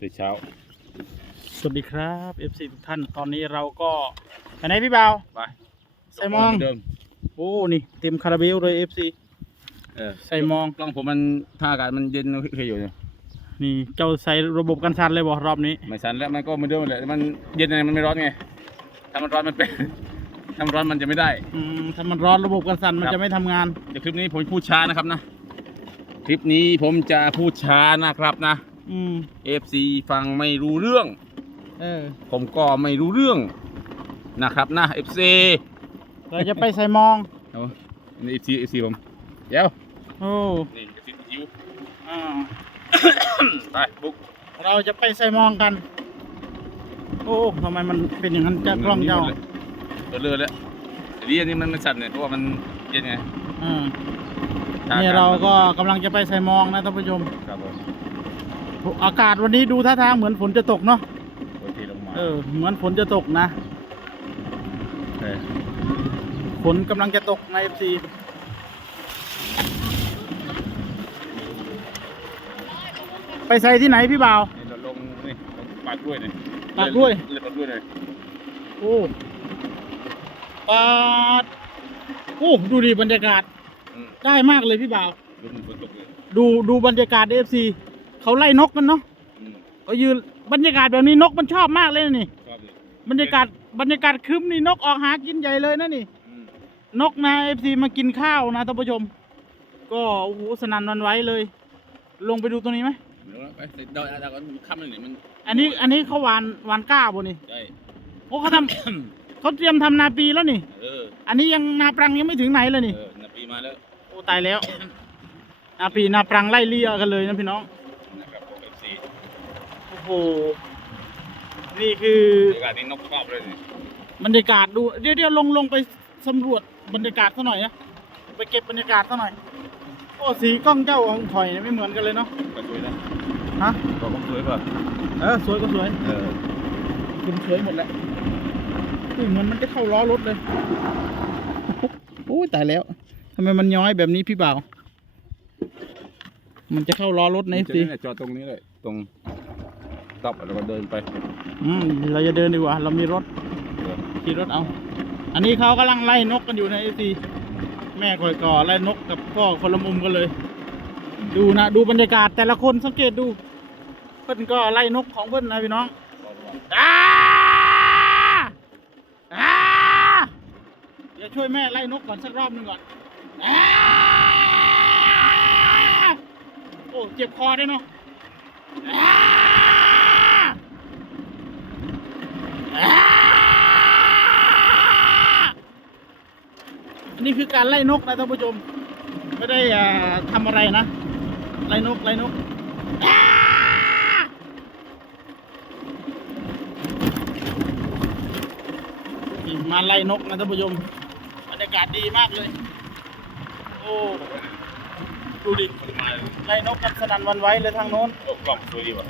ตื่นเช้า สวัสดีครับ FC ทุกท่าน ตอนนี้เราก็ไปไหนพี่บ่าวไปใส่มอง เดิมโอ้ นี่เต็มคาราเบลเลย FC เออใส่มอง กล้องผมมันถ้าอากาศมันเย็นโอเคอยู่เนี่ยนี่เจ้าใส่ระบบกันสั่นเลยบ่รอบนี้ ไม่สั่นแล้วมันก็เหมือนเดิมแหละมันเย็นไงมันไม่ร้อนไงถ้ามันร้อนมันเป็น ถ้ามันร้อนมันจะไม่ได้ อืม ถ้ามันร้อนระบบกันสั่นมันครับจะไม่ทำงาน เดี๋ยวคลิปนี้ผมพูดช้านะครับนะ คลิปนี้ผมจะพูดช้านะครับนะ อืม FC ฟังไม่รู้เรื่อง เออ ผมก็ไม่รู้เรื่องนะครับนะ FC เราจะไปใส่มอง เอานี่ FC FC ผมเดี๋ยวโอ้นี่ FC ยิว อ่าไปบุ๊กเราจะไปใส่มองกัน โอ้ทำไมมันเป็นอย่างนั้นจะกล้องเจ้าเออเลือแล้วแต่นี่อันนี้มันมันสั่นเนี่ยเพราะว่ามันเย็นไงอ่าถ้นี่อเรามันก็กำลังจะไปใส่มองนะท่านผู้ชม ครับผม อากาศวันนี้ดูท่าทางเหมือนฝนจะตกเนาะโอเคลงมาเออเหมือนฝนจะตกนะเออฝนกำลังจะตกใน FC ไปใส่ที่ไหนพี่บ่าว นี่เราลงนี่ลงปากกล้วยนี่ปากกล้วย เล่นปากกล้วยหน่อยโอ้ปาดโอ้ดูดิบรรยากาศอืมได้มากเลยพี่บ่าว ดูมันฝนตกเลยดูดูบรรยากาศ FC เขาไล่นกกันเนาะอืมเขายืนบรรยากาศแบบนี้นกมันชอบมากเลยนะนี่ ชอบเลยบรรยากาศบรรยากาศครึ้มนี่นกออกหากินใหญ่เลยนะนี่ อืมนกนะ FC มากินข้าวนะท่านผู้ชม ก็โอ้โหสนั่นหวันไหว้เลย ลงไปดูตรงนี้ไหมเดี๋ยวนะไปเดี๋ยวอาจารย์ก็ค่ำเลยนี่มันอันนี้อันนี้เขาหวานหวานก้าบ่นี่ได้ โอ้เขาทำ เขาเตรียมทำนาปีแล้วนี่ เอออันนี้ยังนาปรังยังไม่ถึงไหนเลยนี่ เออนาปีมาแล้วโอ้ตายแล้ว นาปีนาปรังไล่เลี่ยกันเลยนะพี่น้อง นะครับผม FC โอ้โห นี่คือบรรยากาศนี่นกชอบเลยนี่บรรยากาศดู เดี๋ยวเดี๋ยวลงลงไปสำรวจบรรยากาศซะหน่อยนะ ไปเก็บบรรยากาศซะหน่อย โอ้สีกล้องเจ้าของถอยเนี่ยไม่เหมือนกันเลยเนาะ ก็สวยนะฮะ ก็คงสวยป่ะเออสวยก็สวย เออคุณสวยหมดแหละอุ้ยเหมือนมันจะเข้าล้อรถเลยโอ้ยตายแล้วทำไมมันย้อยแบบนี้พี่บ่าว มันจะเข้าล้อรถในนี่สิ จอดตรงนี้เลย ตรง ตอบแล้วก็เดินไปอืมเราจะเดินดีกว่า เรามีรถเออขี่รถเอา อันนี้เขากำลังไล่นกกันอยู่ในสิแม่คอยก่อไล่นกกับพ่อคนละมุมกันเลย ดูนะดูบรรยากาศแต่ละคนสังเกตดู เพิ่นก็ไล่นกของเพิ่นนะพี่น้องอ้าอ้าเดี๋ยวช่วยแม่ไล่นกก่อนสักรอบหนึ่งก่อนอ้าโอ้เจ็บคอด้วยเนาะอ้าอ้าอั นนี้คือการไล่นกนะท่านผู้ชม ไม่ได้อ่าทำอะไรนะ ไล่นกไล่นกอ้านี่มาไล่นกนะท่านผู้ชมบรรยากาศดีมากเลย โอ้ดูดิมาไล่นกกันสนั่นหวันไหว้เลยทางโน้นโอ้กล่องสวยดีว่ะ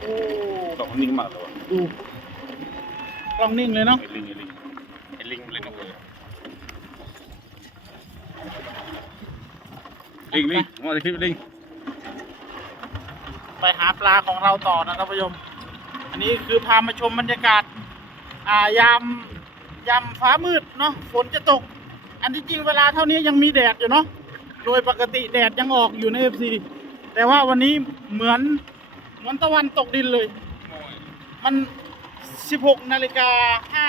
โอ้กล่องมันนิ่งมากเลยว่ะดูกล้องนิ่งเลยเนาะไอ้ลิงไอ้ลิงไอ้ลิงเล่นนกเลย ลิงลิงมาจะคลิปลิงไปหาปลาของเราต่อนะท่านผู้ชมอันนี้คือพามาชมบรรยากาศอ่ายามยามฟ้ามืดเนาะฝนจะตก อันที่จริงเวลาเท่านี้ยังมีแดดอยู่เนาะโดยปกติแดดยังออกอยู่ในเอฟซีแต่ว่าวันนี้เหมือนเหมือนตะวันตกดินเลย มัน 16นาฬิกา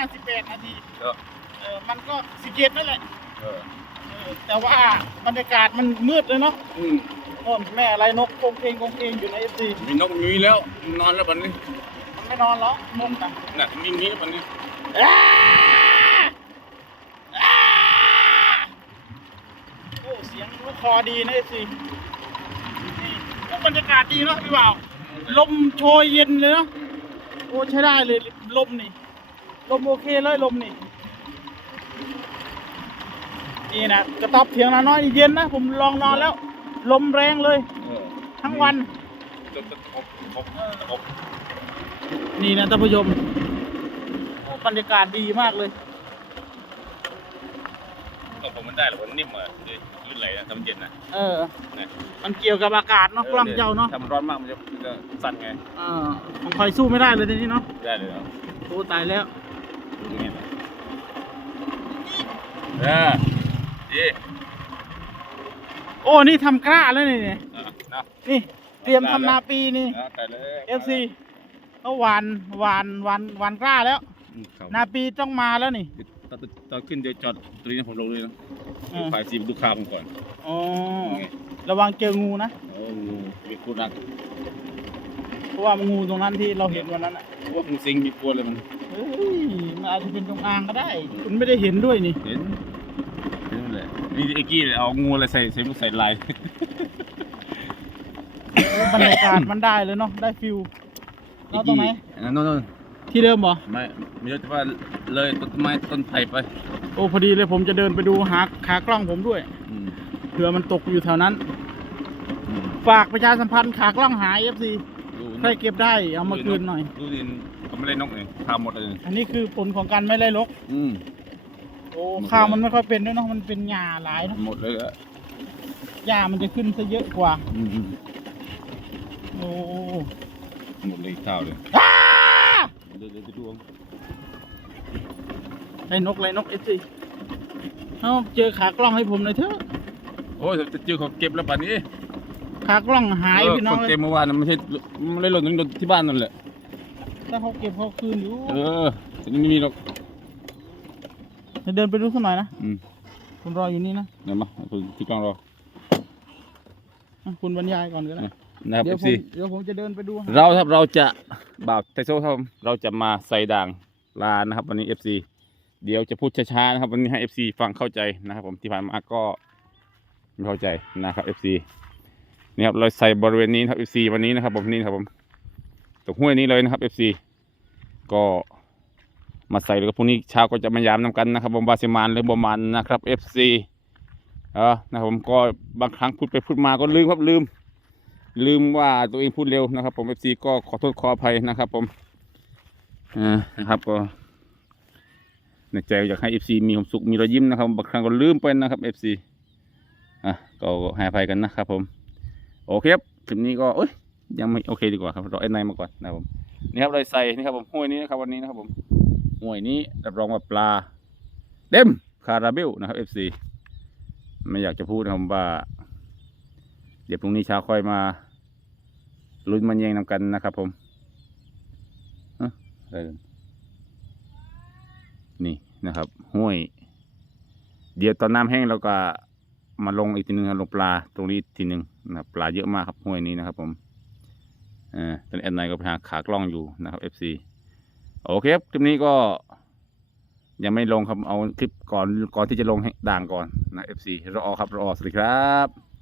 58นาทีเออเออมันก็สิเกตนั่นแหละเออเออ แต่ว่าบรรยากาศมันมืดเลยเนาะอืมโน่นแม่อะไรนกโกงเคงโกงเคงอยู่ในเอฟซีมีนกมีแล้วนอนแล้วปันนี้มันไม่นอนหรอกนกนะน่ะมีมีปันนี้อ้าอ้าโอ้เสียงลูกคอดีนะเอฟซีนี่บรรยากาศดีเนาะพี่บ่าวลมโชยเย็นเลยเนาะโอ้ใช้ได้เลยลมนี่ลมโอเคเลยลมนี่ นี่นะกระต๊อบเถียงนาน้อยนี่เย็นนะผมลองนอนแล้ว ลมแรงเลย เออทั้งวัน จนตะคบคบตะคบนี่นะท่านผู้ชมโอ้บรรยากาศดีมากเลย ตะคบมันได้หรอมันนิ่มอะเลยลื่นไหลนะทำเย็นนะเออ นะมันเกี่ยวกับอากาศเนาะกล้องเจ้าเนาะถ้ามันร้อนมากมันจะมันจะสั่นไง เออของคอยสู้ไม่ได้เลยทีนี้เนาะได้เลยครับโอ้ตายแล้วอย่างนี้เลยเออ ดีโอ้นี่ทำกล้าแล้วนี่นี่อะเนาะนี่เตรียมทำนาปีนี่เอาไปเลย FC เขาหวานหวานหวานหวานกล้าแล้ว อืมครับนาปีต้องมาแล้วนี่ ตอนตอนขึ้นเดี๋ยวจอดตรงนี้นะผมลงเลยนะเออฝ่ายซีดูข่าวผมก่อนอ๋อระวังเจองูนะโอ้งูมีคู่รักเพราะว่ามันงูตรงนั้นที่เราเห็นวันนั้นอะว่างูสิงมีกลัวเลยมันเฮ้ยมันอาจจะเป็นจงอางก็ได้ คุณไม่ได้เห็นด้วยนี่ เห็นเห็ นเลยนี่ไอ้กี้เอางูอะไรใส่ใส่ลูกใส่ลายบรรยากาศมันได้เลยเนาะได้ฟิลเราตรงไหนนั่นนั่นที่เดิมเหรอไม่ไม่รู้แต่ว่าเลยต้นไม้ต้นไผ่ไป โอ้พอดีเลยผมจะเดินไปดูหาขากล้องผมด้วยอืมเผื่อมันตกอยู่แถวนั้นอืมฝากประชาสัมพันธ์ขากล้องหาย FC ดูใครเก็บได้เอามาคืนหน่อยดูดิเขาไม่เล่นนกเลยทำหมดเลยอันนี้คือผลของการไม่ไล่ลก อืม โอ้หมดเลยข้าวมันไม่ค่อยเป็นด้วยเนาะมันเป็นหญ้าหลายเนาะหมดเลยอะหญ้ามันจะขึ้นซะเยอะกว่าอืมอืมโอ้หมดเลยข้าวเลยอ้าเดี๋ยวเดี๋ยวไปดูเอาไอ้นกไรนกเอซีเอาเจอขากล้องให้ผมหน่อยเถอะโอ้ยจะเจอเขาเก็บแล้วป่านนี้ขากล้องหายเออพี่น้องเขาเก็บเมื่อวานนะไม่ใช่ไม่ได้หล่นหล่นที่บ้านนั่นแหละถ้าเขาเก็บเขาคืนอยู่เออแต่นี่ไม่มีหรอก เดี๋ยวเดินไปดูสักหน่อยนะอืมคุณรออยู่นี่นะเดี๋ยวมาเอาไปที่กล้องเราอะคุณบรรยายก่อนก็ได้นะครับเดี๋ยวผมซีเดี๋ยวผมจะเดินไปดูหาเราครับเราจะบ่าวไทโซ่ครับผมเราจะมาใส่ด่างลานะครับ วันนี้ FC เดี๋ยวจะพูดช้าๆนะครับ วันนี้ให้ FC ฟังเข้าใจนะครับผมที่ผ่านมาก็ไม่เข้าใจนะครับ FC นี่ครับเราใส่บริเวณนี้นะครับ FC วันนี้นะครับผมนี่นะครับผมตรงห้วยนี้เลยนะครับ FC ก็ มาใส่แล้วก็พรุ่งนี้เช้าก็จะมายามนำกันนะครับผมบาซิมานหรือบมันนะครับ FC เออนะครับผมก็บางครั้งพูดไปพูดมาก็ลืมครับลืม ลืมว่าตัวเองพูดเร็วนะครับ ผม FC ก็ขอโทษขออภัยนะครับ ผมอ่านะครับก็ในใจอยากให้ FC มีความสุขมีรอยยิ้มนะครับบางครั้งก็ลืมไปนะครับ FC อะก็ให้อภัยกันนะครับ ผม โอเคครับคลิปนี้ก็เอ้ยยังไม่โอเคดีกว่าครับรอไอ้นายมาก่อนนะครับผมนี่ครับเลยใส่นี่ครับผมห้วยนี้นะครับวันนี้นะครับผม ห้วยนี้รับรองว่าปลาเต็มคาราเบลนะครับ FC ไม่อยากจะพูดนะครับว่า เดี๋ยวพรุ่งนี้เช้าค่อยมาลุ้นมันแยงนำกันนะครับผมนี่นะครับ ห้วย เดี๋ยวตอนน้ำแห้งเราก็มาลงอีกทีหนึงลงปลาตรงนี้อีกทีหนึ่งนะปลาเยอะมากครับห้วยนี้นะครับ ผมเออตอนนี้แอนไนก็ไปหาขากล้องอยู่นะครับ FC โอเคครับคลิปนี้ก็ยังไม่ลงครับเอาคลิปก่อนก่อนที่จะลงให้ด่างก่อนนะ FC รอครับรอสวัสดีครับ